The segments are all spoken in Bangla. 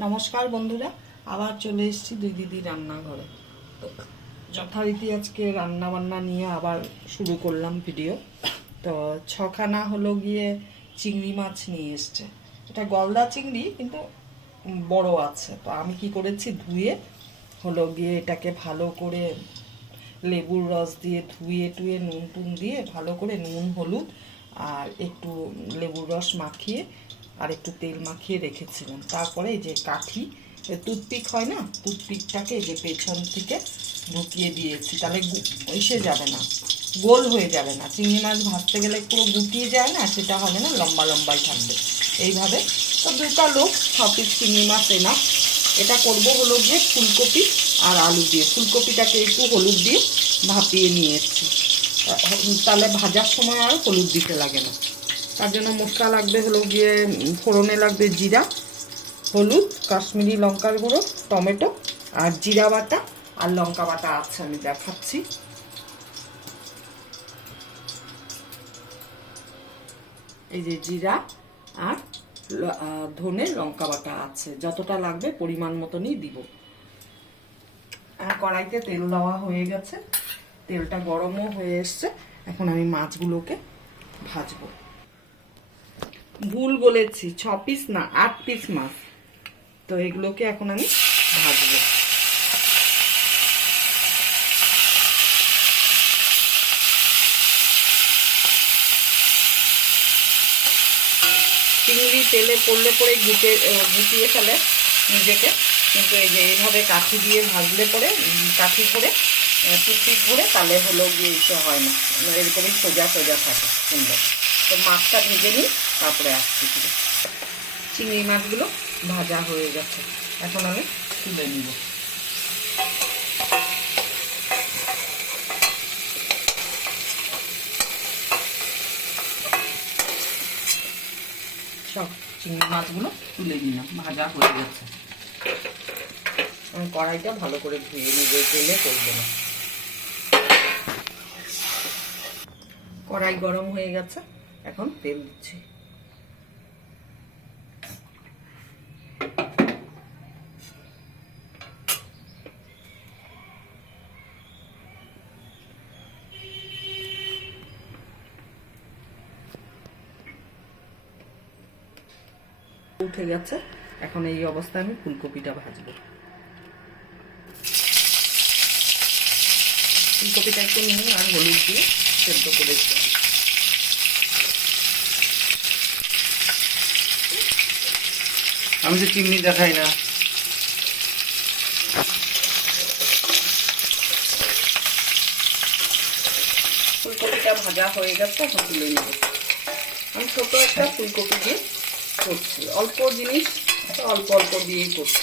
নমস্কার বন্ধুরা, আবার চলে এসেছি দুই দিদি রান্নাঘরে। তো যথারীতি আজকে রান্না বান্না নিয়ে আবার শুরু করলাম ভিডিও। তো ছখানা হলো গিয়ে চিংড়ি মাছ নিয়ে এসছে। এটা গলদা চিংড়ি কিন্তু বড় আছে। তো আমি কি করেছি, ধুয়ে হলো গিয়ে এটাকে ভালো করে লেবুর রস দিয়ে ধুয়ে টুয়ে নুন টুন দিয়ে ভালো করে নুন হলুদ আর একটু লেবুর রস মাখিয়ে আর একটু তেল মাখিয়ে রেখেছিলাম। তারপরে এই যে কাঠি টুথপিক হয় না, টুথপিকটাকে এই যে পেছন থেকে ঢুকিয়ে দিয়েছি, তাহলে এসে যাবে না, গোল হয়ে যাবে না। চিংড়ি মাছ ভাজতে গেলে পুরো গুটিয়ে যায় না, সেটা হবে না, লম্বা লম্বাই থাকবে এইভাবে। তো দুটা লোক 6 পিস চিংড়ি মাছ এনা। এটা করব হলো গিয়ে ফুলকপি আর আলু দিয়ে। ফুলকপিটাকে একটু হলুদ দিয়ে ভাপিয়ে নিয়েছি, তাহলে ভাজার সময় আর হলুদ দিতে লাগে না। তার জন্য মশলা লাগবে হলো গিয়ে, ফোড়নে লাগবে জিরা, হলুদ, কাশ্মীরি লঙ্কার গুঁড়ো, টমেটো আর জিরা বাটা আর লঙ্কা বাটা আছে, আমি দেখাচ্ছি। এই যে জিরা আর ধনে লঙ্কা বাটা আছে, যতটা লাগবে পরিমাণ মতনই দিব। আর কড়াইতে তেল দেওয়া হয়ে গেছে, তেলটা গরমও হয়ে এসছে। এখন আমি মাছগুলোকে ভাজবো। ভুল বলেছি, 6 পিস না 8 পিস মাছ। তো এগুলোকে এখন আমি ভাজবো। চিংড়ি তেলে পড়লে পরে গুটিয়ে ফেলে নিজেকে, কিন্তু এই যে এইভাবে কাঠি দিয়ে ভাজলে পরে, কাঠি ভরে টুকটিক ভরে, তাহলে হলো গিয়ে ইসে হয় না, এরকমই সোজা সোজা থাকে সুন্দর। তো মাছটা ভেজে নিই, তারপরে আসছি। চিংড়ি মাছগুলো ভাজা হয়ে গেছে, এখন আমি তুলে নিব। সব চিংড়ি মাছগুলো তুলে নিলাম, ভাজা হয়ে গেছে। আমি কড়াইটা ভালো করে ধুয়ে নিব, তেলে করবো না। কড়াই গরম হয়ে গেছে, এখন তেল দিচ্ছি। উঠে গেছে, এখন এই অবস্থায় আমি ফুলকপিটা ভাজবো। ফুলকপিটা একটু নুন আর হলুদ দিয়ে সেদ্ধ করে দিতে। আমি তো চিমনি দেখাই না। ফুলকপিটা ভাজা হয়ে গেছে, এখন তুলে নেব। আমি ছোট একটা ফুলকপি দিয়ে করছি, অল্প জিনিস, অল্প অল্প দিয়েই করছি।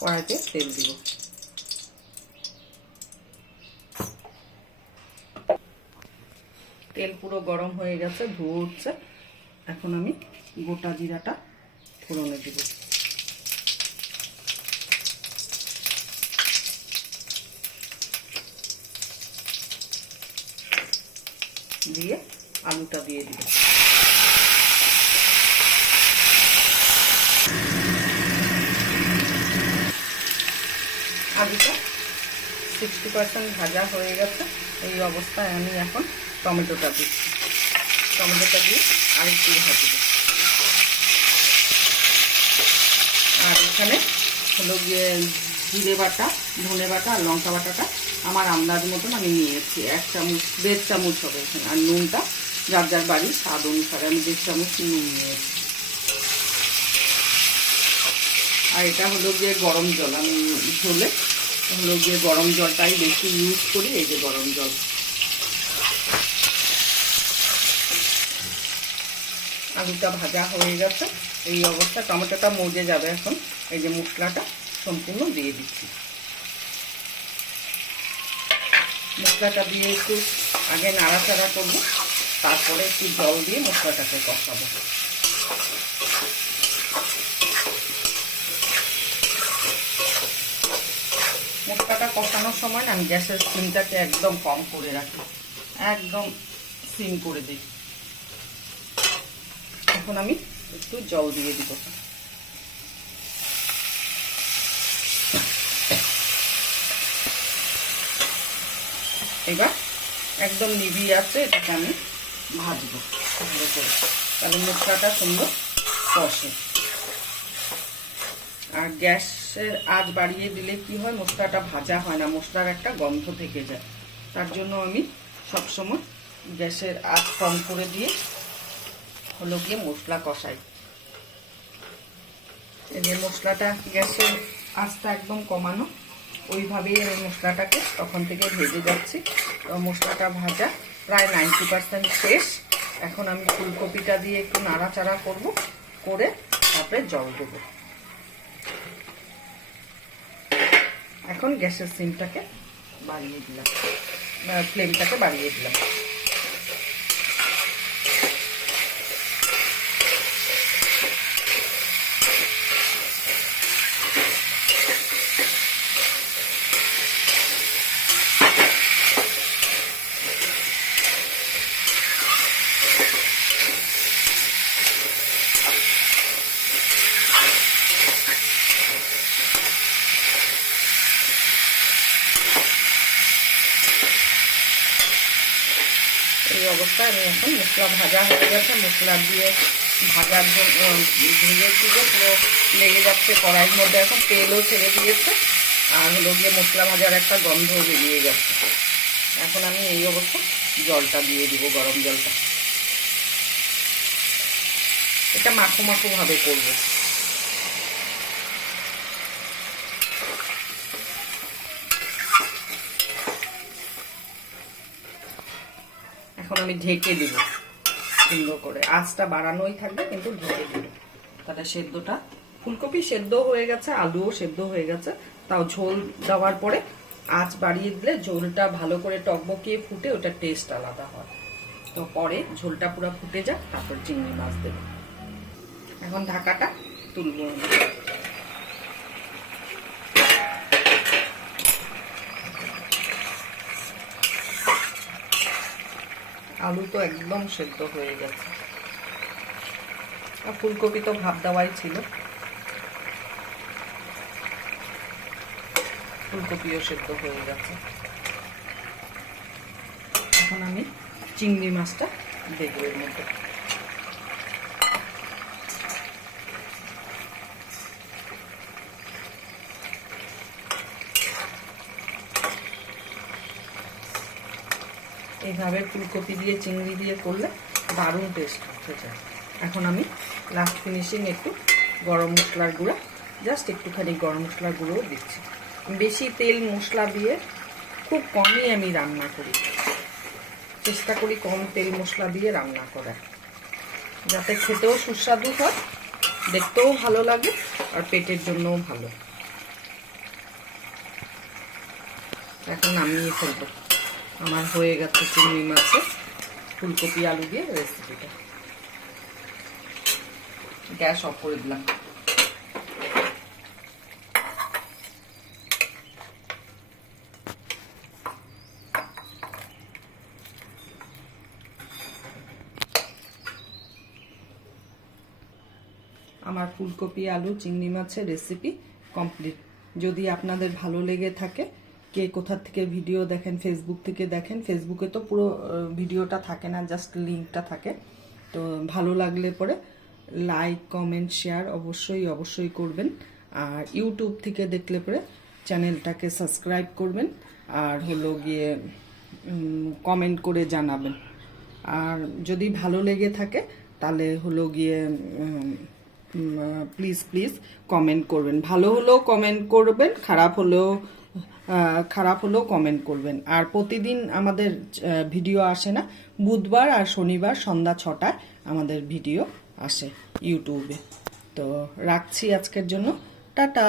কড়াইতে তেল দিব। তেল পুরো গরম হয়ে গেছে, ধুয়ে উঠছে। এখন আমি গোটা জিরাটা ফোড়নে দিব। দিয়ে আলুটা দিয়ে দিব। আলুটা 60% ভাজা হয়ে গেছে। এই অবস্থায় আমি এখন টমেটোটা দিচ্ছি। টমেটোটা দিয়ে আরেকটু ভাজবো। আর এখানে হলো গিয়ে জিরে বাটা, ধনে বাটা আর লঙ্কা বাটাটা আমার আন্দাজ মতন আমি নিয়েছি, 1 চামচ 1.5 চামচ হবে এখানে। আর নুনটা যার যার বাড়ির স্বাদ অনুসারে আমি 1.5 চামচ নুন নিয়েছি। আর এটা হলো গিয়ে গরম জল, আমি ঝোলে হলো গিয়ে গরম জলটাই বেশি ইউজ করি। এই যে গরম জল। আলুটা ভাজা হয়ে গেছে, এই অবস্থা টমেটোটা মজে যাবে। এখন এই যে মশলাটা সম্পূর্ণ দিয়ে দিচ্ছি। মশলাটা দিয়ে একটু আগে নাড়াচাড়া করবো, তারপরে একটু জল দিয়ে মশলাটাকে কষাবো। কষানোর সময় আমি গ্যাসের সিমটাকে একদম কম করে রাখি, একদম সিম করে দিই। এখন আমি একটু জল দিয়ে দিব। এবার একদম নিভিয়ে আছে, এটাকে আমি ভাজবো সুন্দর করে, তাহলে মশলাটা সুন্দর কষে। আর গ্যাসের আঁচ বাড়িয়ে দিলে কি হয়, মশলাটা ভাজা হয় না, মশলার একটা গন্ধ থেকে যায়। তার জন্য আমি সবসময় গ্যাসের আঁচ কম করে দিয়ে হলো গিয়ে মশলা কষাই। এই যে মশলাটা গ্যাসের আঁচটা একদম কমানো, ওইভাবেই আমি মশলাটাকে তখন থেকে ভেজে যাচ্ছি। মশলাটা ভাজা প্রায় 90% শেষ। এখন আমি ফুলকপিটা দিয়ে একটু নাড়াচাড়া করব, করে তারপরে জল দেবো। এখন গ্যাসের সিমটাকে বাড়িয়ে দিলাম, ফ্লেমটাকে বাড়িয়ে দিলাম। এই অবস্থায় আমি এখন মশলা ভাজা হয়ে গেছে, মশলা দিয়ে ভাজার জন্য ভেজেছি যে পুরো লেগে যাচ্ছে কড়াইয়ের মধ্যে, এখন তেলও ছেড়ে দিয়েছে আর হলো গিয়ে মশলা ভাজার একটা গন্ধ বেরিয়ে যাচ্ছে। এখন আমি এই অবস্থায় জলটা দিয়ে দিব, গরম জলটা। এটা মাখো মাখো ভাবে করবো। এখন আমি ঢেকে দিব সুন্দর করে, আঁচটা বাড়ানোই থাকবে কিন্তু ঢেকে দিব। তাহলে সেদ্ধটা, ফুলকপি সেদ্ধ হয়ে গেছে, আলুও সেদ্ধ হয়ে গেছে, তাও ঝোল দেওয়ার পরে আঁচ বাড়িয়ে দিলে ঝোলটা ভালো করে টকবকিয়ে ফুটে, ওটা টেস্ট আলাদা হয়। তো পরে ঝোলটা পুরো ফুটে যাক, তারপর চিংড়ি মাছ দেব। এখন ঢাকাটা তুলব। আলু তো একদম সেদ্ধ হয়ে গেছে, আর ফুলকপি তো ভাপ দেওয়াই ছিল, ফুলকপিও সেদ্ধ হয়ে গেছে। এখন আমি চিংড়ি মাছটা দেবো এর মধ্যে। এইভাবে ফুলকপি দিয়ে চিংড়ি দিয়ে করলে দারুণ টেস্ট হয়ে যায়। এখন আমি লাস্ট ফিনিশিং একটু গরম মশলার গুঁড়া, জাস্ট একটুখানি গরম মশলার গুঁড়োও দিচ্ছি। বেশি তেল মশলা দিয়ে খুব কমই আমি রান্না করি, চেষ্টা করি কম তেল মশলা দিয়ে রান্না করার, যাতে খেতেও সুস্বাদু হয়, দেখতেও ভালো লাগে, আর পেটের জন্যও ভালো। এখন নামিয়ে ফেলবো। আমার হয়ে গেছে চিংড়ি মাছের ফুলকপি আলু দিয়ে রেসিপিটা। গ্যাস অফ করে দিলাম। আমার ফুলকপি আলু চিংড়ি মাছের রেসিপি কমপ্লিট। যদি আপনাদের ভালো লেগে থাকে, কে কোথা থেকে ভিডিও দেখেন, ফেসবুক থেকে দেখেন, ফেসবুকে তো পুরো ভিডিওটা থাকে না, জাস্ট লিঙ্কটা থাকে। তো ভালো লাগলে পরে লাইক কমেন্ট শেয়ার অবশ্যই করবেন। আর ইউটিউব থেকে দেখলে পরে চ্যানেলটাকে সাবস্ক্রাইব করবেন, আর হলো গিয়ে কমেন্ট করে জানাবেন। আর যদি ভালো লেগে থাকে তাহলে হলো গিয়ে প্লিজ কমেন্ট করবেন। ভালো হলেও কমেন্ট করবেন, খারাপ হলেও কমেন্ট করবেন। আর প্রতিদিন আমাদের ভিডিও আসে না, বুধবার আর শনিবার সন্ধ্যা 6টায় আমাদের ভিডিও আসে ইউটিউবে। তো রাখছি আজকের জন্য, টাটা।